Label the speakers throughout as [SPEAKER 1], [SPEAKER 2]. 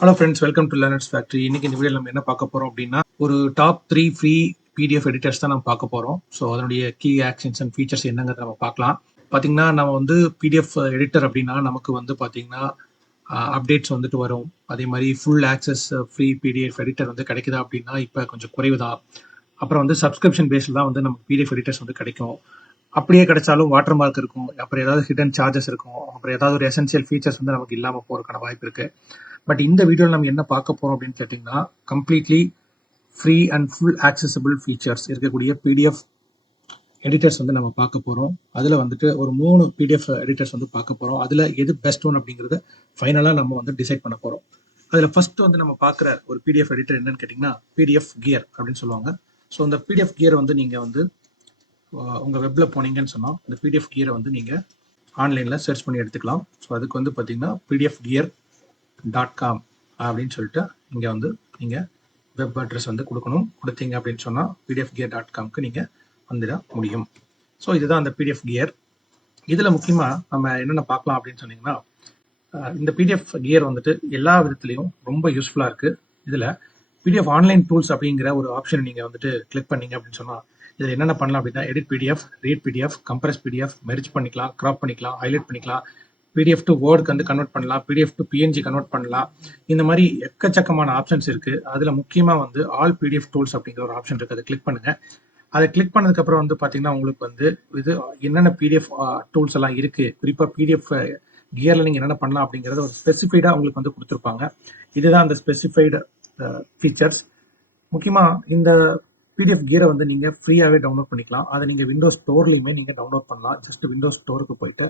[SPEAKER 1] Hello friends welcome to Learners Factory இன்னைக்கு இந்த video நம்ம என்ன பார்க்க போறோம் அப்படின்னா ஒரு top three free PDF editors தான் நம்ம பார்க்க போறோம். ஸோ அதனுடைய கீ ஆக்ஷன்ஸ் அண்ட் ஃபீச்சர்ஸ் என்னங்கிறத நம்ம பார்க்கலாம். பார்த்தீங்கன்னா நம்ம வந்து பிடிஎஃப் எடிட்டர் அப்படின்னா நமக்கு வந்து பார்த்தீங்கன்னா அப்டேட்ஸ் வந்துட்டு வரும். அதே மாதிரி full access free PDF editor வந்து கிடைக்குதா அப்படின்னா இப்போ கொஞ்சம் குறைவு தான் அப்புறம் வந்து சப்ஸ்கிரிப்ஷன் பேஸில் தான் வந்து நமக்கு பிடிஎஃப் எடிட்டர்ஸ் வந்து கிடைக்கும். அப்படியே கிடைச்சாலும் வாட்டர் மார்க் இருக்கும். அப்புறம் ஏதாவது ஹிடன் சார்ஜஸ் இருக்கும். அப்புறம் ஏதாவது ஒரு எசென்சியல் ஃபீச்சர்ஸ் வந்து நமக்கு இல்லாமல் போகிறதுக்கான வாய்ப்பு இருக்குது பட் இந்த வீடியோவில் நம்ம என்ன பார்க்க போகிறோம் அப்படின்னு கேட்டிங்கன்னா completely free and full accessible features இருக்கக்கூடிய பிடிஎஃப் எடிட்டர்ஸ் வந்து நம்ம பார்க்க போகிறோம் அதில் வந்துட்டு ஒரு மூணு பிடிஎஃப் எடிட்டர்ஸ் வந்து பார்க்க போகிறோம் அதில் எது பெஸ்ட் ஒன் அப்படிங்கிறத ஃபைனலாக நம்ம வந்து டிசைட் பண்ண போகிறோம் அதில் ஃபஸ்ட்டு வந்து நம்ம பார்க்குற ஒரு பிடிஎஃப் எடிட்டர் என்னன்னு கேட்டிங்கன்னா பிடிஎஃப் கியர் அப்படின்னு சொல்லுவாங்க. ஸோ அந்த பிடிஎஃப் கியர் வந்து நீங்கள் வந்து உங்கள் வெப்பில் போனீங்கன்னு சொன்னால் அந்த பிடிஎஃப் கியரை வந்து நீங்கள் ஆன்லைனில் சர்ச் பண்ணி எடுத்துக்கலாம். ஸோ அதுக்கு வந்து பார்த்தீங்கன்னா பிடிஎஃப் கியர் டாட் காம் அப்படின்னு சொல்லிட்டு இங்கே வந்து நீங்கள் வெப் அட்ரஸ் வந்து கொடுக்கணும். கொடுத்தீங்க அப்படின்னு சொன்னால் பிடிஎஃப் கியர் டாட் காம்க்கு நீங்கள் வந்துட முடியும். ஸோ இதுதான் அந்த பிடிஎஃப் கியர் இதில் முக்கியமாக நம்ம என்னென்ன பார்க்கலாம் அப்படின்னு சொன்னீங்கன்னா இந்த பிடிஎஃப் கியர் வந்துட்டு எல்லா விதத்துலையும் ரொம்ப யூஸ்ஃபுல்லாக இருக்குது இதில் பிடிஎஃப் ஆன்லைன் டூல்ஸ் அப்படிங்கிற ஒரு ஆப்ஷன் நீங்கள் வந்துட்டு கிளிக் பண்ணீங்க அப்படின்னு சொன்னால் இதில் என்னென்ன பண்ணலாம் அப்படின்னா edit PDF read PDF compress PDF merge பண்ணிக்கலாம் க்ராப் பண்ணிக்கலாம் ஹைலைட் பண்ணிக்கலாம். பிடிஎஃப் டு வேர்டுக்கு வந்து கன்வெர்ட் பண்ணலாம். பிடிஎஃப் டு பிஎன்ஜி கன்வெர்ட் பண்ணலாம். இந்த மாதிரி எக்கச்சக்கமான ஆப்ஷன்ஸ் இருக்கு. அதில் முக்கியமாக வந்து ஆல் பிடிஎஃப் டூல்ஸ் அப்படிங்கிற ஒரு ஆப்ஷன் இருக்கு. அதை கிளிக் பண்ணுங்க. அதை கிளிக் பண்ணதுக்கு அப்புறம் வந்து பார்த்தீங்கன்னா உங்களுக்கு வந்து இது என்னென்ன பிடிஎஃப் டூல்ஸ் எல்லாம் இருக்கு. குறிப்பாக பிடிஎஃப் கியர்ல நீங்க என்னென்ன பண்ணலாம் அப்படிங்கறத ஒரு ஸ்பெசிஃபைடா உங்களுக்கு வந்து கொடுத்துருப்பாங்க. இதுதான் அந்த ஸ்பெசிஃபைடு ஃபீச்சர்ஸ் முக்கியமா இந்த பிடிஎஃப் கியரை வந்து நீங்க ஃப்ரீயாவே டவுன்லோட் பண்ணிக்கலாம். அதை நீங்க விண்டோஸ் ஸ்டோர்லயுமே நீங்க டவுன்லோட் பண்ணலாம். ஜஸ்ட் விண்டோஸ் ஸ்டோருக்கு போயிட்டு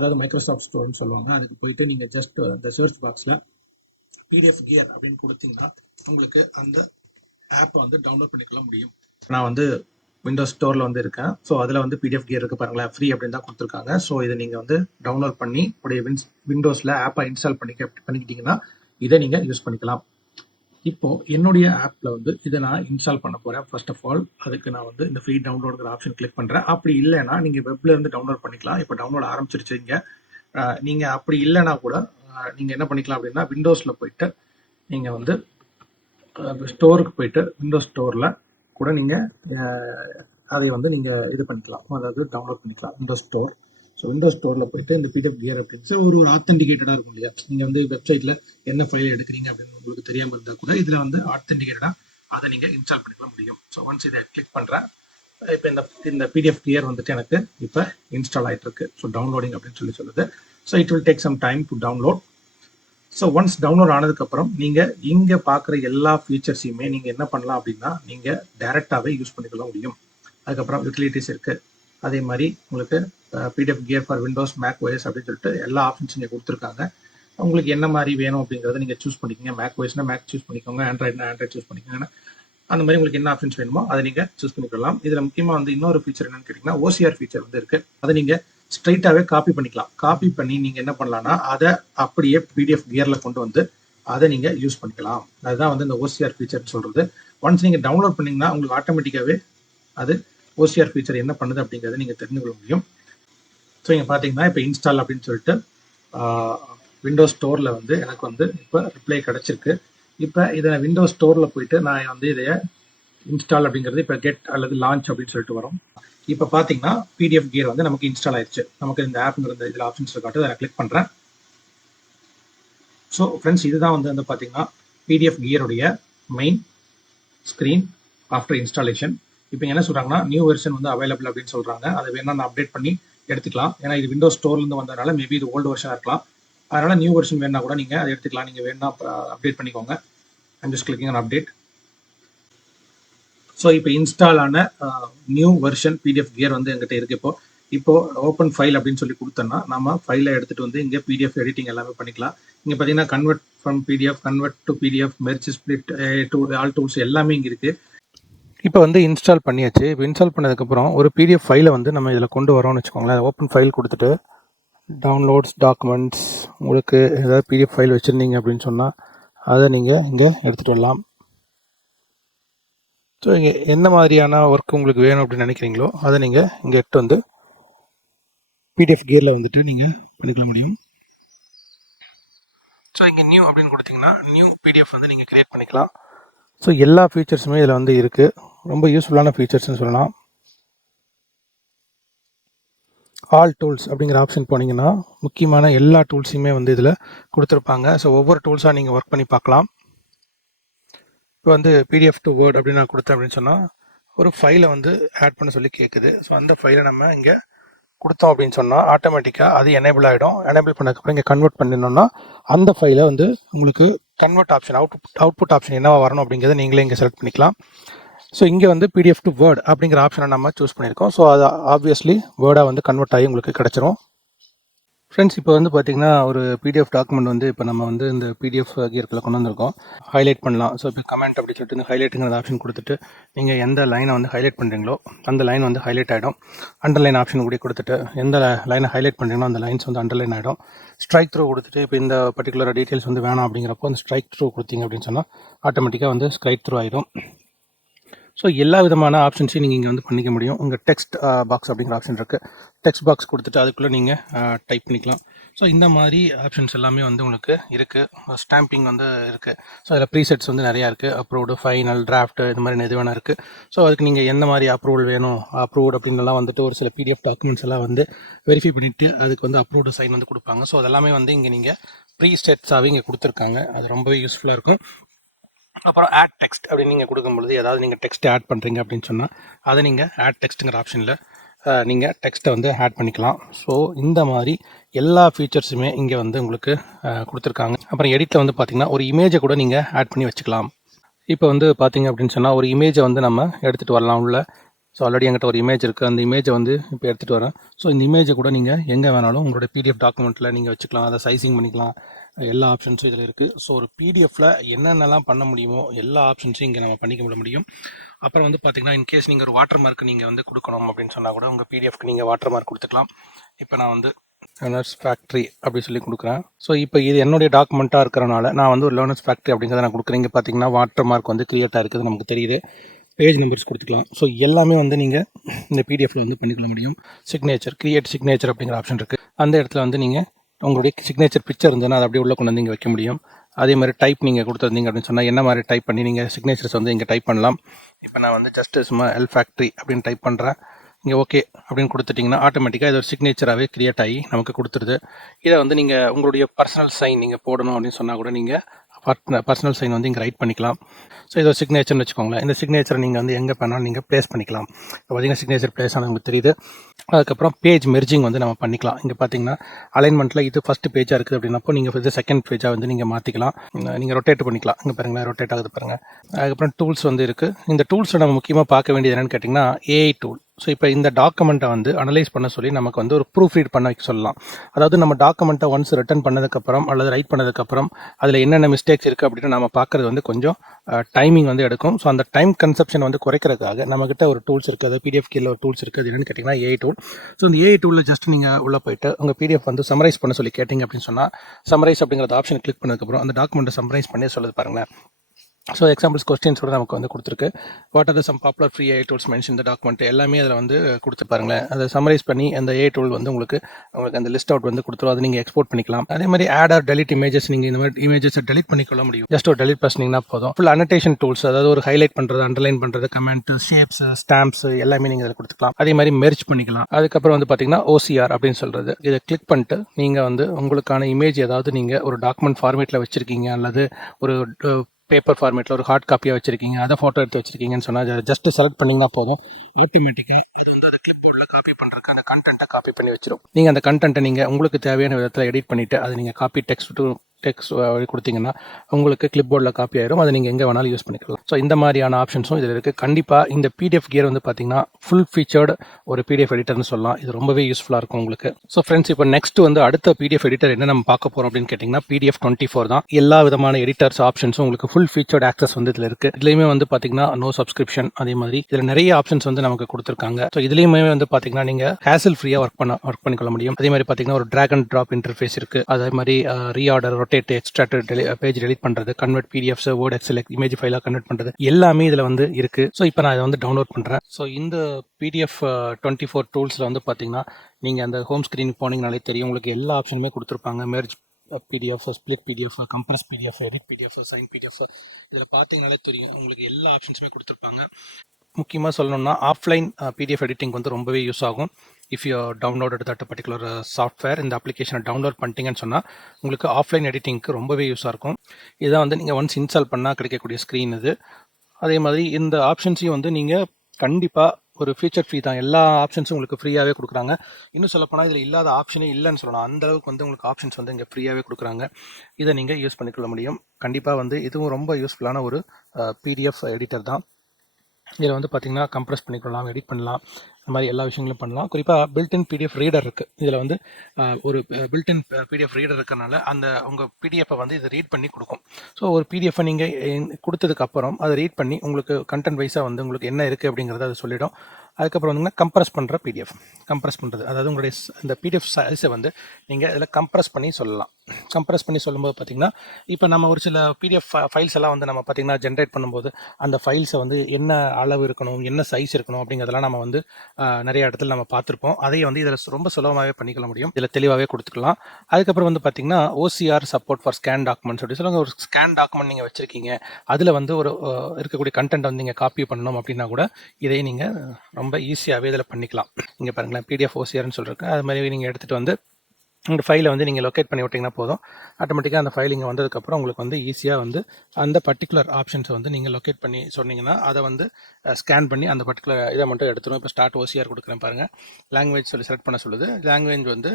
[SPEAKER 1] அதாவது மைக்ரோசாஃப்ட் ஸ்டோர்னு சொல்லுவாங்க. அதுக்கு போயிட்டு நீங்கள் ஜஸ்ட் அந்த சர்ச் பாக்ஸ்ல பிடிஎஃப் கியர் அப்படின்னு கொடுத்தீங்கன்னா உங்களுக்கு அந்த ஆப்பை வந்து டவுன்லோட் பண்ணிக்கலாம் முடியும். நான் வந்து விண்டோஸ் ஸ்டோரில் வந்து இருக்கேன். ஸோ அதில் வந்து பிடிஎஃப் கியர் இருக்கு பாருங்களேன். ஃப்ரீ அப்படின்னு தான் கொடுத்துருக்காங்க. ஸோ இதை நீங்கள் வந்து டவுன்லோட் பண்ணி உடைய வின்ஸ் விண்டோஸில் ஆப்பை இன்ஸ்டால் பண்ணிக்க பண்ணிக்கிட்டீங்கன்னா இதை நீங்கள் யூஸ் பண்ணிக்கலாம். இப்போ என்னுடைய ஆப்பில் வந்து இதை நான் இன்ஸ்டால் பண்ண போகிறேன் ஃபர்ஸ்ட் ஆஃப் ஆல் அதுக்கு நான் வந்து இந்த ஃப்ரீ டவுன்லோடுங்கிற ஆப்ஷன் கிளிக் பண்ணுறேன் அப்படி இல்லைன்னா நீங்கள் வெப்ல இருந்து டவுன்லோட் பண்ணிக்கலாம். இப்போ டவுன்லோட் ஆரம்பிச்சிருச்சு இங்கே. நீங்கள் அப்படி இல்லைன்னா கூட நீங்கள் என்ன பண்ணிக்கலாம் அப்படின்னா விண்டோஸில் போயிட்டு நீங்கள் வந்து ஸ்டோருக்கு போயிட்டு விண்டோஸ் ஸ்டோரில் கூட நீங்கள் அதை வந்து நீங்கள் இது பண்ணிக்கலாம். அதாவது டவுன்லோட் பண்ணிக்கலாம். விண்டோஸ் ஸ்டோர் ஸோ விண்டோஸ் ஸ்டோரில் போயிட்டு இந்த பிடிஎஃப் கியர் அப்படின்னு சொல்லி ஒரு ஒரு ஆத்தென்டிகேட்டடாக இருக்கும் இல்லையா? நீங்கள் வந்து வெப்சைட்டில் என்ன ஃபைல் எடுக்கிறீங்க அப்படின்னு உங்களுக்கு தெரியாமல் இருந்தால் கூட இதில் வந்து ஆத்தென்டிகேட்டடாக அதை நீங்கள் இன்ஸ்டால் பண்ணிக்கலாம் முடியும். ஸோ ஒன்ஸ் இதை கிளிக் பண்ணுறேன் இப்போ இந்த இந்த பிடிஎஃப் கியர் வந்துட்டு எனக்கு இப்போ இன்ஸ்டால் ஆகிட்டு இருக்கு ஸோ டவுன்லோடிங் அப்படின்னு சொல்லி சொல்லுது. So it will take some time to download so once download ஆனதுக்கப்புறம் நீங்கள் இங்கே பார்க்குற எல்லா ஃபீச்சர்ஸையுமே நீங்கள் என்ன பண்ணலாம் அப்படின்னா நீங்கள் டைரெக்டாகவே யூஸ் பண்ணிக்கலாம் முடியும். அதுக்கப்புறம் யூட்டிலிட்டிஸ் இருக்குது அதே மாதிரி உங்களுக்கு PDF Gear for Windows Mac OS அப்படின்னு சொல்லிட்டு எல்லா ஆப்ஷன்ஸ் இங்கே கொடுத்துருக்காங்க. உங்களுக்கு என்ன மாதிரி வேணும் அப்படிங்கிறத நீங்கள் சூஸ் பண்ணிக்கோங்க. மேக் ஒய்ஸ்னா மேக் சூஸ் பண்ணிக்கோங்க. ஆண்ட்ராய்ட்னா ஆண்ட்ராய்ட் சூஸ் பண்ணிக்கோங்க. அந்த மாதிரி உங்களுக்கு என்ன ஆப்ஷன்ஸ் வேணுமோ அதை நீங்கள் சூஸ் பண்ணிக்கலாம். இதில் முக்கியமாக வந்து இன்னொரு ஃபீச்சர் என்னன்னு கேட்டிங்கன்னா ஓசிஆர் ஃபீச்சர் வந்து இருக்குது அதை நீங்கள் ஸ்ட்ரைட்டாகவே காப்பி பண்ணிக்கலாம். காப்பி பண்ணி நீங்கள் என்ன பண்ணலாம்னா அதை அப்படியே பிடிஎஃப் கியரில் கொண்டு வந்து அதை நீங்கள் யூஸ் பண்ணிக்கலாம். அதுதான் வந்து இந்த ஓசிஆர் ஃபீச்சர்னு சொல்கிறது ஒன்ஸ் நீங்கள் டவுன்லோட் பண்ணிங்கன்னா உங்களுக்கு ஆட்டோமேட்டிக்காகவே அது ஓசிஆர் ஃபீச்சர் என்ன பண்ணுது அப்படிங்கிறத நீங்கள் தெரிந்து கொள்ள முடியும். ஸோ இங்கே பார்த்தீங்கன்னா இப்போ இன்ஸ்டால் அப்படின்னு சொல்லிட்டு விண்டோஸ் ஸ்டோரில் வந்து எனக்கு வந்து இப்போ ரிப்ளை கிடச்சிருக்கு. இப்போ இதை விண்டோஸ் ஸ்டோரில் போயிட்டு நான் வந்து இதை இன்ஸ்டால் அப்படிங்கிறது இப்போ கெட் அல்லது லான்ச் அப்படின்னு சொல்லிட்டு வரும். இப்போ பார்த்தீங்கன்னா பிடிஎஃப் கியர் வந்து நமக்கு இன்ஸ்டால் ஆயிடுச்சு நமக்கு இந்த ஆப்ங்கிற இதில் ஆப்ஷன்ஸ் காட்டு அதை கிளிக் பண்ணுறேன் ஸோ ஃப்ரெண்ட்ஸ் இதுதான் வந்து வந்து பார்த்தீங்கன்னா பிடிஎஃப் கியருடைய மெயின் ஸ்க்ரீன் ஆஃப்டர் இன்ஸ்டாலேஷன் இப்போ என்ன சொல்கிறாங்கன்னா நியூ வெர்ஷன் வந்து அவைலபிள் அப்படின்னு சொல்கிறாங்க அதை வேணா நான் அப்டேட் பண்ணி எடுத்துக்கலாம். ஏன்னா இது விண்டோஸ் ஸ்டோர்லேருந்து வந்ததுனால மேபி இது ஓல்டு வெர்ஷனாக இருக்கலாம். அதனால் நியூ வெர்ஷன் வேணா கூட நீங்கள் அதை எடுத்துக்கலாம். நீங்கள் வேணா அப்டேட் பண்ணிக்கோங்க. I'm just clicking on update so இப்போ இன்ஸ்டால் ஆன நியூ வெர்ஷன் பிடிஎஃப் கியர் வந்து எங்கிட்ட இருக்கு. இப்போ இப்போ ஓப்பன் ஃபைல் அப்படின்னு சொல்லி கொடுத்தோம்னா நம்ம ஃபைலை எடுத்துகிட்டு வந்து இங்கே பிடிஎஃப் எடிட்டிங் எல்லாமே பண்ணிக்கலாம். இங்கே பார்த்தீங்கன்னா convert from PDF convert to PDF merge split to all tools எல்லாமே இங்கே இருக்குது
[SPEAKER 2] இப்போ வந்து இன்ஸ்டால் பண்ணியாச்சு. இப்போ இன்ஸ்டால் பண்ணதுக்கப்புறம் ஒரு பிடிஎஃப் ஃபைலை வந்து நம்ம இதில் கொண்டு வரோம்னு வச்சுக்கோங்களேன். ஓப்பன் ஃபைல் கொடுத்துட்டு டவுன்லோட்ஸ் டாக்குமெண்ட்ஸ் உங்களுக்கு ஏதாவது பிடிஎஃப் ஃபைல் வச்சுருந்தீங்க அப்படின்னு சொன்னால் அதை நீங்கள் இங்கே எடுத்துகிட்டு வரலாம். ஸோ இங்கே எந்த மாதிரியான ஒர்க் உங்களுக்கு வேணும் அப்படின்னு நினைக்கிறீங்களோ அதை நீங்கள் இங்கே எடுத்து வந்து பிடிஎஃப் கியரில் வந்துட்டு நீங்கள் பண்ணிக்கொள்ள முடியும். ஸோ இங்கே நியூ அப்படின்னு கொடுத்தீங்கன்னா நியூ பிடிஎஃப் வந்து நீங்கள் க்ரியேட் பண்ணிக்கலாம். ஸோ எல்லா ஃபீச்சர்ஸுமே இதில் வந்து இருக்குது ரொம்ப யூஸ்ஃபுல்லான ஃபீச்சர்ஸ்னு சொல்லலாம். ஆல் டூல்ஸ் அப்படிங்கிற ஆப்ஷன் போனீங்கன்னா முக்கியமான எல்லா டூல்ஸையுமே வந்து இதில் கொடுத்துருப்பாங்க. ஸோ ஒவ்வொரு டூல்ஸாக நீங்கள் ஒர்க் பண்ணி பார்க்கலாம். இப்போ வந்து பிடிஎஃப் டு வேர்ட் அப்படின்னு நான் கொடுத்தேன் அப்படின்னு சொன்னால் ஒரு ஃபைலை வந்து ஆட் பண்ண சொல்லி கேட்குது ஸோ அந்த ஃபைலை நம்ம இங்கே கொடுத்தோம் அப்படின்னு சொன்னால் ஆட்டோமேட்டிக்காக அது எனேபிள் ஆகிடும் எனேபிள் பண்ணதுக்கப்புறம் இங்கே கன்வெர்ட் பண்ணிடணும்னா அந்த ஃபைலை வந்து உங்களுக்கு convert option out output option என்னவா வரணும் அப்படிங்கிறத நீங்களே இங்கே செலக்ட் பண்ணிக்கலாம். ஸோ இங்கே வந்து பிடிஎஃப் டு வேர்ட் அப்படிங்கிற ஆப்ஷனை நம்ம சூஸ் பண்ணியிருக்கோம். ஸோ அது ஆப்வியஸ்லி வேர்டாக வந்து கன்வெர்ட் ஆகி உங்களுக்கு கிடச்சிரும். ஃப்ரெண்ட்ஸ் இப்போ வந்து பார்த்தீங்கன்னா ஒரு பிடிஎஃப் டாக்குமெண்ட் வந்து இப்போ நம்ம வந்து இந்த பிடிஎஃப் கியர்க்கில் கொண்டு வந்திருக்கோம். ஹைலைட் பண்ணலாம். ஸோ இப்போ கமெண்ட் அப்படி சொல்லிட்டு இந்த ஹைலைட்டுங்கிற ஆப்ஷன் கொடுத்துட்டு நீங்கள் எந்த லைனை வந்து ஹைலைட் பண்ணுறீங்களோ அந்த லைன் வந்து ஹைலைட் ஆகிடும் அண்டர்லைன் ஆப்ஷன் கூட கொடுத்துட்டு எந்த லைனை ஹைலைட் பண்ணுறீங்களோ அந்த லைன்ஸ் வந்து அண்டர்லைன் ஆகிடும் ஸ்ட்ரைக் த்ரூ கொடுத்துட்டு இப்போ இந்த பர்டிகுலர் டீட்டெயில்ஸ் வந்து வேணாம் அப்படிங்கிறப்போ அந்த ஸ்ட்ரைக் த்ரூ கொடுத்தீங்க அப்படின்னு சொன்னால் ஆட்டோமேட்டிக்காக வந்து ஸ்ட்ரைக் த்ரூ ஆகிடும் ஸோ எல்லா விதமான ஆப்ஷன்ஸையும் நீங்கள் இங்கே வந்து பண்ணிக்க முடியும். உங்கள் டெக்ஸ்ட் பாக்ஸ் அப்படிங்கிற ஆப்ஷன் இருக்குது டெக்ஸ்ட் பாக்ஸ் கொடுத்துட்டு அதுக்குள்ளே நீங்கள் டைப் uh, பண்ணிக்கலாம். ஸோ இந்த மாதிரி ஆப்ஷன்ஸ் எல்லாமே வந்து உங்களுக்கு இருக்குது ஸ்டாம்பிங் வந்து இருக்குது ஸோ அதில் ப்ரீசெட்ஸ் வந்து நிறையா இருக்குது அப்ரூவ்டு ஃபைனல் டிராஃப்ட் இது மாதிரி எது வேணால் இருக்குது ஸோ அதுக்கு நீங்கள் எந்த மாதிரி அப்ரூவல் வேணும் அப்ரூவ்டு அப்படின்லாம் வந்துட்டு ஒரு சில பிடிஎஃப் டாக்குமெண்ட்ஸ் எல்லாம் வந்து வெரிஃபை பண்ணிவிட்டு அதுக்கு வந்து அப்ரூவ்டு சைன் வந்து கொடுப்பாங்க. ஸோ அதெல்லாமே வந்து இங்கே நீங்கள் ப்ரீ ஸ்டெட்ஸாகவே இங்கே கொடுத்துருக்காங்க. அது ரொம்பவே யூஸ்ஃபுல்லாக இருக்கும். அப்புறம் ஆட் டெக்ஸ்ட் அப்படின்னு நீங்கள் கொடுக்கும்பொழுது ஏதாவது நீங்கள் டெக்ஸ்ட் ஆட் பண்ணுறீங்க அப்படின்னு சொன்னால் அதை நீங்கள் ஆட் டெக்ஸ்ட்டுங்கிற ஆப்ஷனில் நீங்கள் டெக்ஸ்ட்டை வந்து ஆட் பண்ணிக்கலாம். ஸோ இந்த மாதிரி எல்லா ஃபீச்சர்ஸுமே இங்கே வந்து உங்களுக்கு கொடுத்துருக்காங்க. அப்புறம் எடிட்டில் வந்து பார்த்தீங்கன்னா ஒரு இமேஜை கூட நீங்கள் ஆட் பண்ணி வச்சுக்கலாம். இப்போ வந்து பார்த்தீங்க அப்படின்னு சொன்னால் ஒரு இமேஜை வந்து நம்ம எடுத்துகிட்டு வரலாம் உள்ள. ஸோ ஆல்ரெடி என்கிட்ட ஒரு இமேஜ் இருக்குது அந்த இமேஜை வந்து இப்போ எடுத்துகிட்டு வரேன். ஸோ இந்த இமேஜை கூட நீங்கள் எங்கே வேணாலும் உங்களோட பிடிஎஃப் டாக்குமெண்ட்டில் நீங்கள் வச்சுக்கலாம். அதை சைசிங் பண்ணிக்கலாம். எல்லா ஆப்ஷன்ஸும் இதில் இருக்குது ஸோ ஒரு பிடிஎஃப்பில் என்னென்னலாம் பண்ண முடியுமோ எல்லா ஆப்ஷன்ஸும் இங்கே நம்ம பண்ணிக்க விட முடியும். அப்புறம் வந்து பார்த்தீங்கன்னா இன்கேஸ் நீங்கள் ஒரு வாட்டர் மார்க் நீங்கள் வந்து கொடுக்கணும் அப்படின்னு சொன்னால் கூட உங்கள் பிடிஎஃப்க்கு நீங்கள் வாட்டர் மார்க் கொடுத்துக்கலாம். இப்போ நான் வந்து லேர்னர்ஸ் ஃபேக்ட்ரி அப்படி சொல்லி கொடுக்குறேன். ஸோ இப்போ இது என்னுடைய டாக்குமெண்ட்டாக இருக்கிறனால நான் வந்து ஒரு லேர்னர்ஸ் ஃபேக்ட்ரி அப்படிங்கிறத நான் கொடுக்குறேன். இங்கே பார்த்தீங்கன்னா வாட்டர் மார்க் வந்து கிரியேட்டாக இருக்குது நமக்கு தெரியுது. பேஜ் நம்பர்ஸ் கொடுத்துக்கலாம். ஸோ எல்லாமே வந்து நீங்கள் இந்த பிடிஎஃப்ல வந்து பண்ணிக்கொள்ள முடியும். சிக்னேச்சர் கிரியேட் சிக்னேச்சர் அப்படிங்கிற ஆப்ஷன் இருக்குது அந்த இடத்துல வந்து நீங்கள் உங்களுடைய சிக்னேச்சர் பிக்சர் இருந்ததுன்னா அதை அப்படியே உள்ளே கொண்டு வந்து இங்கே வைக்க முடியும். அதே மாதிரி டைப் நீங்கள் கொடுத்துருந்தீங்க அப்படின்னு சொன்னால் என்ன மாதிரி டைப் பண்ணி நீங்கள் சிக்னேச்சர்ஸ் வந்து இங்கே டைப் பண்ணலாம். இப்போ நான் வந்து ஜஸ்ட் சும்மா எல் ஃபேக்ட்ரி அப்படின்னு டைப் பண்ணுறேன் இங்கே ஓகே அப்படின்னு கொடுத்துட்டிங்கன்னா ஆட்டோமேட்டிக்காக இது ஒரு சிக்னேச்சராகவே கிரியேட் ஆகி நமக்கு கொடுத்துருது. இதை வந்து நீங்கள் உங்களுடைய பர்சனல் சைன் நீங்கள் போடணும் அப்படின்னு சொன்னால் கூட நீங்கள் பர்சனல் சைன் வந்து இங்கே ரைட் பண்ணிக்கலாம். ஸோ இது ஒரு சிக்னேச்சர்னு வச்சுக்கோங்களேன். இந்த சிக்னேச்சரை நீங்கள் வந்து எங்கே பண்ணாலும் நீங்கள் ப்ளேஸ் பண்ணிக்கலாம். இப்போ பார்த்தீங்கன்னா சிக்னேச்சர் ப்ளேஸ் ஆனால் உங்களுக்கு தெரியுது. அதுக்கப்புறம் பேஜ் மெர்ஜிங் வந்து நம்ம பண்ணிக்கலாம். இங்கே பார்த்தீங்கன்னா அலைன்மெண்ட்டில் இது ஃபஸ்ட் பேஜாக இருக்குது அப்படின்னப்போ நீங்கள் இது செகண்ட் பேஜாக வந்து நீங்கள் மாற்றிக்கலாம் நீங்கள் ரொட்டேட் பண்ணிக்கலாம். இங்கே பாருங்களேன் ரொட்டேட் ஆகுது பாருங்கள் அதுக்கப்புறம் டூல்ஸ் வந்து இருக்குது இந்த டூல்ஸை நம்ம முக்கியமாக பார்க்க வேண்டியது என்னென்னு கேட்டிங்கன்னா ஏஐ டூல் ஸோ இப்போ இந்த டாக்குமெண்ட்டை வந்து அனலைஸ் பண்ண சொல்லி நமக்கு வந்து ஒரு ப்ரூஃப் ரீட் பண்ண வைக்க சொல்லலாம். அதாவது நம்ம டாக்குமெண்ட்டை ஒன்ஸ் ரிட்டர்ன் பண்ணதுக்கப்புறம் அல்லது ரைட் பண்ணதுக்கப்புறம் அதில் என்னென்ன மிஸ்டேக்ஸ் இருக்குது அப்படின்னு நம்ம பார்க்குறது வந்து கொஞ்சம் டைமிங் வந்து எடுக்கும். ஸோ அந்த டைம் கன்சப்ஷன் வந்து குறைக்கிறதுக்காக நம்மக்கிட்ட ஒரு டூல்ஸ் இருக்குது அதாவது பிடிஎஃப் கீழே ஒரு டூல்ஸ் இருக்குது அது என்னன்னு கேட்டிங்கன்னா ஏஐ டூல் ஸோ இந்த ஏஐ டூலில் ஜஸ்ட் நீங்கள் உள்ளே போயிட்டு உங்கள் பிடிஎஃப் வந்து சமரைஸ் பண்ண சொல்லி கேட்டிங்க அப்படின்னு சொன்னால் சமரைஸ் அப்படிங்கிற ஆப்ஷன் கிளிக் பண்ணதுக்கப்புறம் அந்த டாக்குமெண்ட்டை சமரைஸ் பண்ணி சொல்லுது பாருங்களேன். ஸோ எக்ஸாம்பிள்ஸ் கொஸ்டின்ஸ் கூட நமக்கு வந்து கொடுத்துருக்கு. What are the some popular free AI tools mention இந்த டாக்குமெண்ட் எல்லாமே அதில் வந்து கொடுத்து பாருங்களேன். அதை சமரைஸ் பண்ணி அந்த ஏ டூல் வந்து உங்களுக்கு உங்களுக்கு அந்த லிஸ்ட் அவுட் வந்து கொடுத்துரும். அதை நீங்கள் எக்ஸ்போர்ட் பண்ணிக்கலாம். அதே மாதிரி ஆட் ஆர் டெலிட் இமேஜஸ் நீங்கள் இந்த மாதிரி இமேஜஸை டெலிட் பண்ணிக்கொள்ள முடியும். ஜஸ்ட் ஒரு டெலிட் பண்ணிங்கன்னா போதும். ஃபுல் அனடேஷன் டூல்ஸ் அதாவது ஒரு ஹைலைட் பண்ணுறது அண்டர்லைன் பண்ணுறது கமெண்ட் ஷேப்ஸ் ஸ்டாம்ப்ஸ் எல்லாமே நீங்கள் அதில் கொடுத்துக்கலாம். அதே மாதிரி மெர்ஜ் பண்ணிக்கலாம். அதுக்கப்புறம் வந்து பார்த்தீங்கன்னா ஓசிஆர் அப்படின்னு சொல்கிறது இதை கிளிக் பண்ணிட்டு நீங்கள் வந்து உங்களுக்கான இமேஜ் ஏதாவது நீங்கள் ஒரு டாக்குமெண்ட் ஃபார்மேட்டில் வச்சுருக்கீங்க அல்லது ஒரு பேப்பர் ஃபார்மேட்டில் ஒரு ஹார்ட் காப்பியாக வச்சிருக்கீங்க அதை ஃபோட்டோ எடுத்து வச்சிருக்கீங்கன்னு சொன்னால் ஜஸ்ட் செலக்ட் பண்ணிங்கன்னா போதும். ஆட்டோமேட்டிக்காக இது வந்து அந்த கிளிப் காப்பி பண்ணுறதுக்கு அந்த கண்டென்ட்டை காப்பி பண்ணி வச்சிடும் நீங்கள் அந்த கண்டென்ட்டை நீங்கள் உங்களுக்கு தேவையான விதத்தில் எடிட் பண்ணிவிட்டு அதை நீங்கள் copy text to text uh, கொடுத்தீங்கன்னா உங்களுக்கு கிளிப் போர்டில் காப்பி ஆயிரும். அதை நீங்கள் எங்கே வேணாலும் யூஸ் பண்ணிக்கலாம். ஸோ இந்த மாதிரியான ஆப்ஷன்ஸும் இதில் இருக்குது கண்டிப்பாக இந்த பிடிஎஃப் கியர் வந்து பார்த்தீங்கன்னா ஃபுல் ஃபீச்சர்டு ஒரு பிடிஎஃப் எடிட்டர்னு சொல்லலாம். இது ரொம்பவே யூஸ்ஃபுல்லாக இருக்கும் உங்களுக்கு. ஸோ ஃப்ரெண்ட்ஸ் இப்போ நெக்ஸ்ட் வந்து அடுத்த பிடிஎஃப் எடிட்டர் என்ன நம்ம பார்க்க போகிறோம் அப்படின்னு கேட்டிங்கன்னா பிடிஎஃப் டுவெண்ட்டி ஃபோர் தான். எல்லா விதமான எடிட்டர்ஸ் ஆப்ஷன்ஸும் உங்களுக்கு ஃபுல் ஃபீச்சர்ட் ஆக்சஸ் வந்து இதில் இருக்குது இதுலேயுமே வந்து பார்த்தீங்கன்னா நோ சப்ஸ்கிரிப்ஷன் அதே மாதிரி இதில் நிறைய ஆப்ஷன்ஸ் வந்து நமக்கு கொடுத்துருக்காங்க. ஸோ இதுலேயுமே வந்து பார்த்தீங்கன்னா நீங்கள் ஹேசல் ஃப்ரீயாக ஒர்க் பண்ண ஒர்க் பண்ணிக்கொள்ள முடியும். அதே மாதிரி பார்த்தீங்கன்னா ஒரு ட்ராக் அண்ட் ட்ராப் இன்டர்ஃபேஸ் இருக்குது அதே மாதிரி uh, reorder rotate extract delete page delete பண்ணுறது convert PDFs Word Excel image ஃபைலாக convert பண்ணுறது எல்லாமே இதில் வந்து இருக்குது ஸோ இப்போ நான் இதை வந்து டவுன்லோட் பண்ணுறேன் ஸோ இந்த பிடிஎஃப் டுவெண்ட்டி ஃபோர் டூல்ஸில் வந்து பார்த்தீங்கன்னா நீங்கள் அந்த ஹோம் ஸ்க்ரீனுக்கு போனீங்கனாலே தெரியும். உங்களுக்கு எல்லா ஆப்ஷனுமே கொடுத்துருப்பாங்க. Merge PDF uh, split PDF compress PDF edit PDF sign PDF இதில் பார்த்தீங்கனாலே தெரியும். உங்களுக்கு எல்லா ஆப்ஷன்ஸுமே கொடுத்துருப்பாங்க. முக்கியமாக சொல்லணும்னா ஆஃப்லைன் பிடிஎஃப் எடிட்டிங் வந்து ரொம்பவே யூஸ் ஆகும். If you download that particular software இந்த அப்ளிகேஷனை டவுன்லோட் பண்ணிட்டீங்கன்னு சொன்னால் உங்களுக்கு ஆஃப்லைன் எடிட்டிங்க்கு ரொம்பவே யூஸாக இருக்கும். இதான் வந்து நீங்கள் ஒன்ஸ் இன்ஸ்டால் பண்ணால் கிடைக்கக்கூடிய ஸ்க்ரீன் இது. அதே மாதிரி இந்த ஆப்ஷன்ஸையும் வந்து நீங்கள் கண்டிப்பாக ஒரு ஃபீச்சர் ஃப்ரீ தான். எல்லா ஆப்ஷன்ஸும் உங்களுக்கு ஃப்ரீயாகவே கொடுக்குறாங்க. இன்னும் சொல்லப்போனால் இதில் இல்லாத ஆப்ஷனே இல்லைன்னு சொல்லலாம் அந்த அளவுக்கு வந்து உங்களுக்கு ஆப்ஷன்ஸ் வந்து இங்கே ஃப்ரீயாகவே கொடுக்குறாங்க. இதை நீங்கள் யூஸ் பண்ணிக்கொள்ள முடியும். கண்டிப்பாக வந்து இதுவும் ரொம்ப யூஸ்ஃபுல்லான ஒரு பிடிஎஃப் எடிட்டர் தான். இதில் வந்து பார்த்திங்கன்னா கம்ப்ரஸ் பண்ணிக்கொள்ளலாம் எடிட் பண்ணலாம். இந்த மாதிரி எல்லா விஷயங்களும் பண்ணலாம். குறிப்பாக பில்டின் பிடிஎஃப் ரீடர் இருக்குது இதில் வந்து ஒரு பில்டின் பிடிஎஃப் ரீடர் இருக்கிறனால அந்த உங்கள் பிடிஎஃப்பை வந்து இதை ரீட் பண்ணி கொடுக்கும். ஸோ ஒரு பிடிஎஃப்பை நீங்கள் கொடுத்ததுக்கு அப்புறம் அதை ரீட் பண்ணி உங்களுக்கு கண்டென்ட் வைஸாக வந்து உங்களுக்கு என்ன இருக்குது அப்படிங்கிறத அது சொல்லிடும். அதுக்கப்புறம் வந்து கம்ப்ரஸ் பண்ணுற பிடிஎஃப் கம்ப்ரஸ் பண்ணுறது அதாவது உங்களுடைய இந்த பிடிஎஃப் சைஸை வந்து நீங்கள் இதில் கம்ப்ரஸ் பண்ணி சொல்லலாம். கம்ப்ரஸ் பண்ணி சொல்லும்போது பார்த்தீங்கன்னா இப்போ நம்ம ஒரு சில பிடிஎஃப் ஃபைல்ஸ் எல்லாம் வந்து நம்ம பார்த்தீங்கன்னா ஜென்ரேட் பண்ணும்போது அந்த ஃபைல்ஸை வந்து என்ன அளவு இருக்கணும் என்ன சைஸ் இருக்கணும் அப்படிங்கிறதெல்லாம் நம்ம வந்து நிறைய இடத்துல நம்ம பார்த்துருப்போம். அதையும் வந்து இதில் ரொம்ப சுலபமாகவே பண்ணிக்கலாம் முடியும். இதில் தெளிவாகவே கொடுத்துக்கலாம். அதுக்கப்புறம் வந்து பார்த்தீங்கன்னா OCR support for scan documents அப்படி சொல்லுங்கள் ஒரு ஸ்கேன் டாக்குமெண்ட் நீங்கள் வச்சுருக்கீங்க. அதில் வந்து ஒரு இருக்கக்கூடிய கண்டென்ட் வந்து நீங்கள் காப்பி பண்ணணும் அப்படின்னா கூட இதை நீங்கள் ரொம்ப ரொம்ப ஈஸியாகவே இதில் பண்ணிக்கலாம். இங்கே பாருங்களேன் பிடிஎஃப் ஓசிஆர்னு சொல்லியிருக்கேன் அது மாதிரி நீங்கள் எடுத்துகிட்டு வந்து உங்கள் ஃபைலை வந்து நீங்கள் லொக்கேட் பண்ணி விட்டிங்கன்னா போதும். ஆட்டோமேட்டிக்காக அந்த ஃபைல் இங்கே வந்ததுக்கப்புறம் உங்களுக்கு வந்து ஈஸியாக வந்து அந்த பர்டிகுலர் ஆப்ஷன்ஸை வந்து நீங்கள் லொக்கேட் பண்ணி சொன்னீங்கன்னா அதை வந்து ஸ்கேன் பண்ணி அந்த பர்டிகுலர் இதை மட்டும் எடுத்துடும் இப்போ ஸ்டார்ட் ஓசிஆர் கொடுக்குறேன் பாருங்கள் லாங்குவேஜ் சொல்லி செலக்ட் பண்ண சொல்லுது. லாங்குவேஜ் வந்து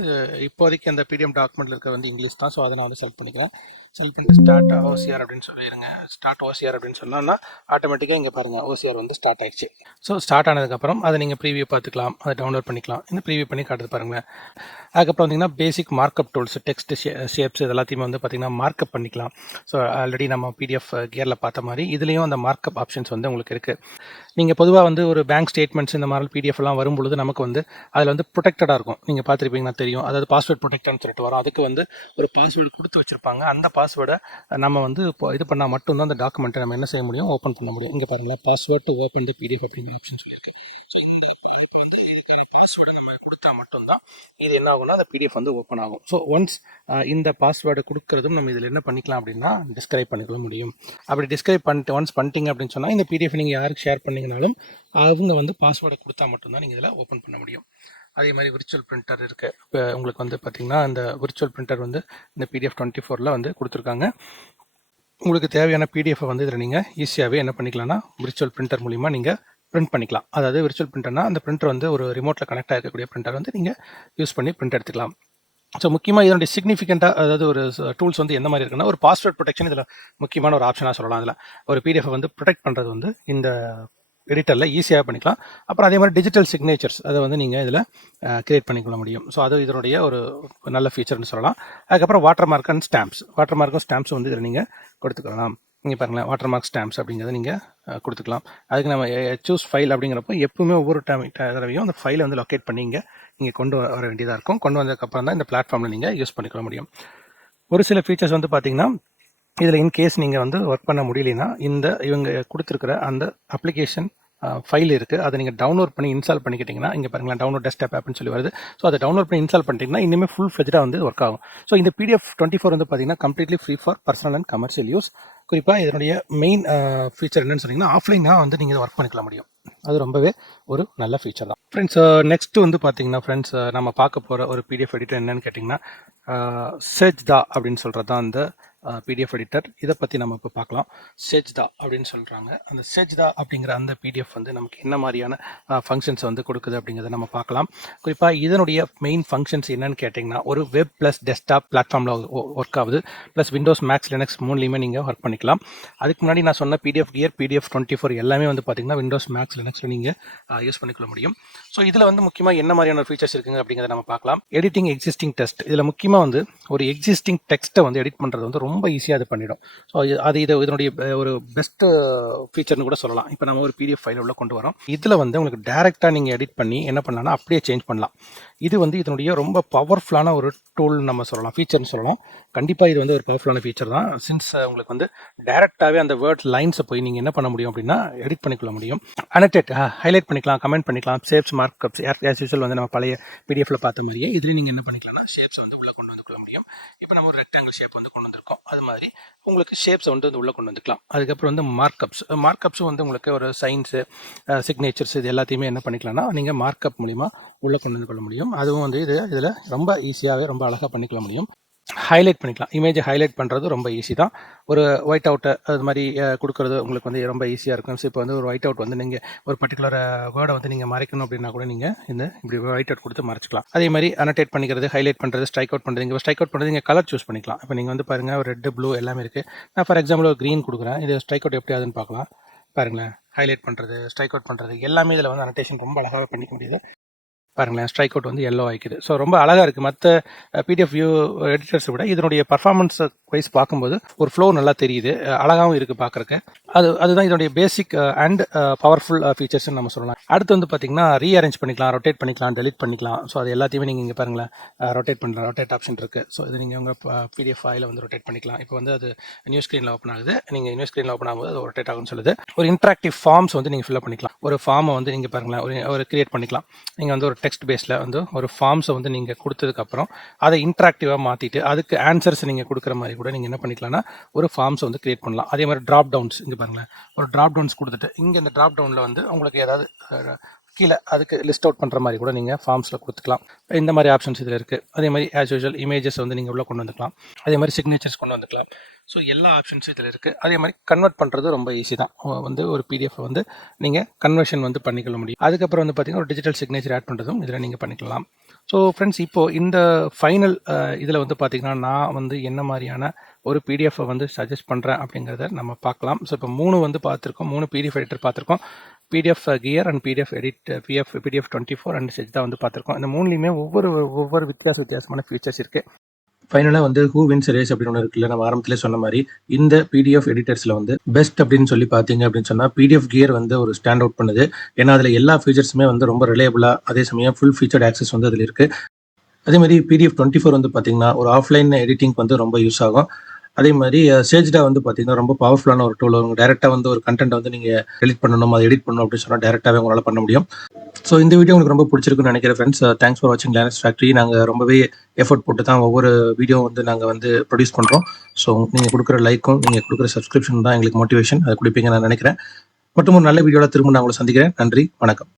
[SPEAKER 2] இப்போதைக்கு அந்த பிடிஎம் டாக்குமெண்ட்டில் இருக்கிற வந்து இங்கிலீஷ் தான். ஸோ அதை நான் வந்து செலக்ட் பண்ணிக்கிறேன். செலக்ட் பண்ணிட்டு ஸ்டார்ட் ஓசிஆர் அப்படின்னு சொல்லிடுங்க ஸ்டார்ட் ஓசிஆர் அப்படின்னு சொன்னோம்னா ஆட்டோமேட்டிக்காக இங்கே பாருங்கள் ஓசிஆர் வந்து ஸ்டார்ட் ஆயிடுச்சு. ஸோ ஸ்டார்ட் ஆனதுக்கப்புறம் அதை நீங்கள் ப்ரீவியூ பார்த்துக்கலாம் அதை டவுன்லோட் பண்ணிக்கலாம். இந்த ப்ரீவியூ பண்ணி காட்டுது பாருங்களேன். அதுக்கப்புறம் பார்த்தீங்கன்னா basic markup tools text shapes இது எல்லாத்தையுமே வந்து பார்த்தீங்கன்னா மார்க்அப் பண்ணிக்கலாம். ஸோ ஆல்ரெடி நம்ம பிடிஎஃப் கியரில் பார்த்த மாதிரி இதுலேயும் அந்த மார்க்அப் ஆப்ஷன்ஸ் வந்து உங்களுக்கு இருக்குது நீங்கள் பொதுவாக வந்து ஒரு பேங்க் ஸ்டேட்மெண்ட்ஸ் இந்த மாதிரி பிடிஎஃப் எல்லாம் வரும்பொழுது நமக்கு வந்து அதில் வந்து ப்ரொடெக்டடாக இருக்கும். நீங்கள் பார்த்துருப்பீங்கன்னா தெரியும். அதாவது பாஸ்வேர்ட் ப்ரொடெக்டர்னு சொல்லிட்டு வரும். அதுக்கு வந்து ஒரு பாஸ்வேர்டு கொடுத்து வச்சுருப்பாங்க. அந்த பாஸ்வேர்டை நம்ம வந்து இப்போ இது பண்ணால் மட்டும்தான் அந்த டாக்குமெண்ட்டை நம்ம என்ன செய்ய முடியும்? ஓப்பன் பண்ண முடியும். இங்கே பாருங்களா password to open the PDF அப்படிங்கிற ஆப்ஷன் சொல்லியிருக்கு. ஸோ இந்த இதுக்கு பாஸ்வேர்டை நம்ம கொடுத்தா மட்டும்தான் இது என்ன ஆகும்னா அந்த பிடிஎஃப் வந்து ஓப்பன் ஆகும். ஸோ ஒன்ஸ் இந்த பாஸ்வேர்டை கொடுக்கறதும் நம்ம இதில் என்ன பண்ணிக்கலாம் அப்படின்னா டிஸ்கிரைப் பண்ணிக்கொள்ள முடியும். அப்படி டிஸ்கிரைப் பண்ணிட்டு ஒன்ஸ் பண்ணிட்டீங்க அப்படின்னு சொன்னால் இந்த பிடிஎஃப் நீங்கள் யாருக்கு ஷேர் பண்ணிங்கனாலும் அவங்க வந்து பாஸ்வேர்டை கொடுத்தா மட்டும்தான் நீங்கள் இதில் ஓப்பன் பண்ண முடியும். அதே மாதிரி விர்ச்சுவல் பிரிண்டர் இருக்குது இப்போ உங்களுக்கு வந்து பார்த்தீங்கன்னா இந்த விர்ச்சுவல் பிரிண்டர் வந்து இந்த பிடிஎஃப் டுவெண்ட்டி ஃபோரில் வந்து கொடுத்துருக்காங்க. உங்களுக்கு தேவையான பிடிஎஃபை வந்து இதில் நீங்கள் ஈஸியாகவே என்ன பண்ணிக்கலாம்னா விர்ச்சுவல் பிரிண்டர் மூலிமா நீங்கள் பிரிண்ட் பண்ணிக்கலாம். அதாவது விர்ச்சுவல் பிரிண்டர்னா அந்த பிரிண்டர் வந்து ஒரு ரிமோட்டில் கனெக்ட் ஆகக்கூடிய பிரிண்டர் வந்து நீங்கள் யூஸ் பண்ணி பிரிண்ட் எடுத்துக்கலாம். ஸோ முக்கியமாக இதனுடைய சிக்னிஃபிகண்ட்டாக அதாவது ஒரு டூல்ஸ் வந்து எந்த மாதிரி இருக்குன்னா ஒரு பாஸ்வேர்ட் ப்ரொடெக்ஷன் இதில் முக்கியமான ஒரு ஆப்ஷனாக சொல்லலாம் அதில். ஒரு பிடிஎஃப் வந்து ப்ரொடெக்ட் பண்ணுறது வந்து இந்த எடிட்டரில் ஈஸியாக பண்ணிக்கலாம். அப்புறம் அதே மாதிரி டிஜிட்டல் சிக்னேச்சர்ஸ் அதை வந்து நீங்கள் இதில் கிரியேட் பண்ணிக்கொள்ள முடியும். ஸோ அது இதனுடைய ஒரு நல்ல ஃபீச்சர்னு சொல்லலாம். அதுக்கப்புறம் watermark and stamps water மார்க்கும் ஸ்டாம்ப்ஸ் வந்து இதில் நீங்கள் கொடுத்துக்கலாம். இங்கே பாருங்களேன் வாட்டர் மார்க் ஸ்டாம்ப்ஸ் அப்படிங்கிறத நீங்கள் கொடுத்துக்கலாம். அதுக்கு நம்ம சூஸ் ஃபைல் அப்படிங்கிறப்போ எப்பவுமே ஒவ்வொரு டைம் தடவையும் அந்த ஃபைலை வந்து லொக்கேட் பண்ணி இங்கே நீங்கள் கொண்டு வர வேண்டியதாக இருக்கும். கொண்டு வந்ததுக்கப்புறம் தான் இந்த பிளாட்ஃபார்மில் நீங்கள் யூஸ் பண்ணிக்கொள்ள முடியும். ஒரு சில ஃபீச்சர்ஸ் வந்து பார்த்தீங்கன்னா இதில் இன்கேஸ் நீங்கள் வந்து ஒர்க் பண்ண முடியலன்னா இந்த இவங்க கொடுத்துருக்கிற அந்த அப்ளிகேஷன் ஃபைல் இருக்குது அதை நீங்கள் டவுன்லோட் பண்ணி இன்ஸ்டால் பண்ணிக்கிட்டிங்கன்னா இங்கே பாருங்களா டவுன்லோட் டெஸ்க்டாப் ஆப்னு சொல்லி வருது. ஸோ அதை டவுன்லோட் பண்ணி இன்ஸ்டால் பண்ணிட்டீங்கன்னா இனிமேல் ஃபுல் ஃப்ளெஜாக வந்து ஒர்க் ஆகும். ஸோ இந்த பிடிஎஃப் டுவெண்ட்டி ஃபோர் வந்து பார்த்தீங்கன்னா completely free for personal and commercial use குறிப்பாக இதனுடைய மெயின் ஃபீச்சர் என்னன்னு சொன்னீங்கன்னா ஆஃப்லைனாக வந்து நீங்கள் ஒர்க் பண்ணிக்கல முடியும். அது ரொம்பவே ஒரு நல்ல ஃபீச்சர் தான். ஃப்ரெண்ட்ஸ் நெக்ஸ்ட் வந்து பார்த்தீங்கன்னா ஃப்ரெண்ட்ஸ் நம்ம பார்க்க போகிற ஒரு பிடிஎஃப் எடிட்டர் என்னன்னு கேட்டிங்கன்னா செஜ்தா அப்படின்னு சொல்கிறது தான் அந்த பிடிஎஃப் எடிட்டர் இதை பற்றி நம்ம இப்போ பார்க்கலாம். செஜ்தா அப்படின்னு சொல்கிறாங்க அந்த செஜ்தா அப்படிங்கிற அந்த பிடிஎஃப் வந்து நமக்கு என்ன மாதிரியான ஃபங்க்ஷன்ஸ் வந்து கொடுக்குது அப்படிங்கிறத நம்ம பார்க்கலாம். குறிப்பாக இதனுடைய மெயின் ஃபங்க்ஷன்ஸ் என்னன்னு கேட்டிங்கன்னா ஒரு வெப் ப்ளஸ் டெஸ்க்டாப் பிளாட்ஃபார்மில் ஒர்க் ஆகுது. ப்ளஸ் விண்டோஸ் மேக்ஸ் லினக்ஸ் மூணுலேயுமே நீங்கள் ஒர்க் பண்ணிக்கலாம். அதுக்கு முன்னாடி நான் சொன்ன PDF Gear PDF twenty four எல்லாமே வந்து பார்த்தீங்கன்னா விண்டோஸ் மேக்ஸ் லினக்ஸில் நீங்கள் யூஸ் பண்ணிக்கொள்ள முடியும். ஸோ இதில் வந்து முக்கியமாக என்ன மாதிரியான ஃபீச்சர்ஸ் இருக்குங்க அப்படிங்கிறத நம்ம பார்க்கலாம். எடிட்டிங் எக்ஸிஸ்டிங் டெஸ்ட் இதில் முக்கியமாக வந்து ஒரு எக்ஸிஸ்டிங் டெக்ஸ்ட்டை வந்து எடிட் பண்ணுறது வந்து ரொம்ப ரொம்ப ஈஸியாக அது பண்ணிடும். ஸோ அது இது இதனுடைய ஒரு பெஸ்ட் ஃபீச்சர்னு கூட சொல்லலாம். இப்போ நம்ம ஒரு பிடிஎஃப் ஃபைல் உள்ள கொண்டு வரோம். இதில் வந்து உங்களுக்கு டேரெக்டாக நீங்கள் எடிட் பண்ணி என்ன பண்ணலாம்னா அப்படியே சேஞ்ச் பண்ணலாம். இது வந்து இதனுடைய ரொம்ப பவர்ஃபுல்லான ஒரு டூல் நம்ம சொல்லலாம். ஃபீச்சர்னு சொல்லலாம். கண்டிப்பாக இது வந்து ஒரு பவர்ஃபுல்லான ஃபீச்சர் தான். சின்ஸ் உங்களுக்கு வந்து டேரெக்டாகவே அந்த வேர்ட் லைன்ஸை போய் நீங்கள் என்ன பண்ண முடியும் அப்படின்னா எடிட் பண்ணிக்கொள்ள முடியும். அனடேட் ஹைலைட் பண்ணிக்கலாம் கமெண்ட் பண்ணிக்கலாம். ஷேப்ஸ் மார்க்அப்ஸ் ஆஸ் யூஸ்வல் வந்து நம்ம பழைய பிடிஎஃப்ல பார்த்த மாதிரியே இதுலேயும் நீங்கள் என்ன பண்ணிக்கலாம் ஷேப்ஸ் வந்து உள்ள கொண்டு வந்து கொள்ள முடியும் இப்போ நம்ம ஒரு ரெக்டாங்கிள் ஷேப் வந்து கொண்டு வந்திருக்கோம். அது மாதிரி உங்களுக்கு ஷேப்ஸை வந்து உள்ளே கொண்டு வந்துக்கலாம். அதுக்கப்புறம் வந்து மார்க்கப்ஸ் மார்க்கப்ஸும் வந்து உங்களுக்கு ஒரு சயின்ஸு சிக்னேச்சர்ஸ் இது எல்லாத்தையுமே என்ன பண்ணிக்கலாம்னா நீங்கள் மார்க்கப் மூலிமா உள்ளே கொண்டு வந்து கொள்ள முடியும். அதுவும் வந்து இது இதில் ரொம்ப ஈஸியாகவே ரொம்ப அழகாக பண்ணிக்கொள்ள முடியும். ஹைலைட் பண்ணிக்கலாம். இமேஜை ஹைலைட் பண்ணுறது ரொம்ப ஈஸி தான். ஒரு ஒயிட் அவுட்டை அது மாதிரி கொடுக்குறது கொடுக்கறது உங்களுக்கு வந்து ரொம்ப ஈஸியாக இருக்கும். ஸோ இப்போ வந்து ஒரு ஒயிட் அவுட் வந்து நீங்கள் ஒரு பர்டிகுலர் வேர்டை வந்து நீங்கள் மறைக்கணும் அப்படின்னா கூட நீங்கள் இந்த இப்படி ஒயிட் அவுட் கொடுத்து மறைச்சிக்கலாம். அதே மாதிரி அனடேட் பண்ணிக்கிறது ஹைலைட் பண்ணுறது ஸ்ட்ரைக் அவுட் பண்ணுறது இங்கே ஸ்ட்ரைக் அவுட் பண்ணுறது நீங்கள் கலர் சூஸ் பண்ணிக்கலாம். இப்போ நீங்கள் வந்து பாருங்கள் ஒரு ரெட்டு ப்ளூ எல்லாமே இருக்குது நான் ஃபார் எக்ஸாம்பிள் ஒரு க்ரீன் கொடுக்குறேன். இது ஸ்ட்ரைக் அவுட் எப்படி ஆகுதுன்னு பார்க்கலாம். பாருங்களேன். ஹைலைட் பண்ணுறது ஸ்ட்ரைக் அவுட் பண்ணுறது எல்லாமே இதில் வந்து அனடேஷன் ரொம்ப அழகாக பண்ணிக்க முடியுது. பாருங்களேன் ஸ்ட்ரைக் அவுட் வந்து எல்லோ ஆகிக்குது ஸோ ரொம்ப அழகாக இருக்குது மற்ற பிடிஎஃப் வியூ எடிட்டர்ஸை விட இதனுடைய பர்ஃபார்மன்ஸ் வைஸ் பார்க்கும்போது ஒரு ஃப்ளோ நல்லா தெரியுது. அழகாகவும் இருக்குது பார்க்குறக்கு அது அதுதான் இதனுடைய பேசிக் அண்ட் பவர்ஃபுல் ஃபீச்சர்ஸ்னு நம்ம சொல்லலாம். அடுத்து வந்து பார்த்தீங்கன்னா ரீஅரேஞ்ச் பண்ணிக்கலாம் ரொட்டேட் பண்ணிக்கலாம் டெலிட் பண்ணிக்கலாம். ஸோ அது எல்லாத்தையுமே நீங்கள் இங்கே பாருங்களேன் ரொட்டேட் பண்ணுற ரொட்டேட் ஆப்ஷன் இருக்குது ஸோ இது நீங்கள் உங்கள் பிடிஎஃப் ஃபைலை வந்து ரொட்டேட் பண்ணிக்கலாம். இப்போ வந்து அது நியூ ஸ்க்ரீனில் ஓப்பன் ஆகுது. நீங்கள் நியூ ஸ்க்ரீனில் ஓப்பன் ஆகும்போது அது ரொட்டேட் ஆகும்னு சொல்லுது. ஒரு இன்ட்ராக்டிவ் ஃபார்ம்ஸ் வந்து நீங்கள் ஃபில்அப் பண்ணிக்கலாம். ஒரு ஃபார்மை வந்து நீங்கள் பாருங்களேன் ஒரு ஒரு கிரியேட் பண்ணிக்கலாம். நீங்கள் வந்து ஒரு டெக்ஸ்ட் பேஸில் வந்து ஒரு ஃபார்ம்ஸை வந்து நீங்கள் கொடுத்ததுக்கப்புறம் அதை இன்ட்ராக்டிவாக மாற்றிட்டு அதுக்கு ஆன்சர்ஸ் நீங்கள் கொடுக்குற மாதிரி கூட நீங்கள் என்ன பண்ணிக்கலாம்னா ஒரு ஃபார்ம்ஸை வந்து கிரியேட் பண்ணலாம். அதே மாதிரி ட்ராப் டவுன்ஸ் இங்கே பாருங்களேன். ஒரு ட்ராப் டவுன்ஸ் கொடுத்துட்டு இங்கே இந்த ட்ராப் டவுனில் வந்து உங்களுக்கு ஏதாவது கீழே அதுக்கு லிஸ்ட் அவுட் பண்ணுற மாதிரி கூட நீங்கள் ஃபார்ம்ஸில் கொடுத்துக்கலாம். இந்த மாதிரி ஆப்ஷன்ஸ் இதில் இருக்குது அதே மாதிரி ஆஸ் யூஷுவல் இமேஜஸ் வந்து நீங்கள் உள்ளே கொண்டு வந்துக்கலாம். அதே மாதிரி சிக்னேச்சர்ஸ் கொண்டு வந்துக்கலாம். ஸோ எல்லா ஆப்ஷன்ஸும் இதில் இருக்குது அதே மாதிரி கன்வெர்ட் பண்ணுறது ரொம்ப ஈஸி தான். வந்து ஒரு பிடிஎஃப் வந்து நீங்கள் கன்வர்ஷன் வந்து பண்ணிக்கொள்ள முடியும். அதுக்கப்புறம் வந்து பார்த்தீங்கன்னா ஒரு டிஜிட்டல் சிக்னேச்சர் ஆட் பண்ணுறதும் இதில் நீங்கள் பண்ணிக்கலாம். ஸோ ஃப்ரெண்ட்ஸ் இப்போது இந்த ஃபைனல் இதில் வந்து பார்த்தீங்கன்னா நான் வந்து என்ன மாதிரியான ஒரு பிடிஎஃப்பை வந்து சஜஸ்ட் பண்ணுறேன் அப்படிங்கிறத நம்ம பார்க்கலாம். ஸோ இப்போ மூணு வந்து பார்த்துருக்கோம். மூணு பிடிஎஃப் எடிட்டர் பார்த்துருக்கோம். PDF gear and PDF edit PF PDF twenty four and Sejda வந்து பார்த்துருக்கோம். இந்த மூணுலையுமே ஒவ்வொரு ஒவ்வொரு வித்தியாச வித்தியாசமான ஃபீச்சர்ஸ் இருக்குது
[SPEAKER 1] ஃபைனலாக வந்து ஹூ வின்ஸ் ரேஸ் அப்படின்னு ஒன்று இருக்குல்ல நம்ம ஆரம்பத்திலே சொன்ன மாதிரி இந்த பிடிஎஃப் எடிட்டர்ஸில் வந்து பெஸ்ட் அப்படின்னு சொல்லி பார்த்தீங்க அப்படின்னு சொன்னால் பிடிஎஃப் கியர் வந்து ஒரு ஸ்டாண்ட் அவுட் பண்ணுது. ஏன்னா அதில் எல்லா ஃபீச்சர்ஸுமே வந்து ரொம்ப ரிலேபிளாக அதே சமயம் ஃபுல் ஃபீச்சர்ட் ஆக்சஸ் வந்து அதில் இருக்குது அதே மாதிரி பிடிஎஃப் டுவெண்ட்டி ஃபோர் வந்து பார்த்தீங்கன்னா ஒரு ஆஃப்லைன் எடிட்டிங் வந்து ரொம்ப யூஸ் ஆகும். அதே மாதிரி சேஜ்டா வந்து பார்த்தீங்கன்னா ரொம்ப பவர்ஃபுல்லான ஒரு டூல் உங்கள் டேரெக்டாக வந்து ஒரு கண்டென்ட் வந்து நீங்கள் எடிட் பண்ணணும் அதை எடிட் பண்ணணும் அப்படின்னு சொன்னால் டேரெக்டாகவே உங்களால் பண்ண முடியும். ஸோ இந்த வீடியோ உங்களுக்கு ரொம்ப பிடிச்சிருக்குன்னு நினைக்கிறேன் ஃப்ரெண்ட்ஸ் தேங்க்ஸ் ஃபார் வாட்சிங் லேனஸ் ஃபேக்ட்ரி நாங்கள் ரொம்பவே எஃபர்ட் போட்டு தான் ஒவ்வொரு வீடியோ வந்து நாங்கள் வந்து ப்ரொடியூஸ் பண்ணுறோம் ஸோ நீங்கள் கொடுக்குற லைக்கும் நீங்கள் கொடுக்குற சப்ஸ்கிரிப்ஷன் தான் எங்களுக்கு மோட்டிவேஷன் அதை கொடுப்பீங்க நான் நினைக்கிறேன். மற்றும் ஒரு நல்ல வீடியோவில் திரும்ப நான் உங்களை சந்திக்கிறேன். நன்றி வணக்கம்.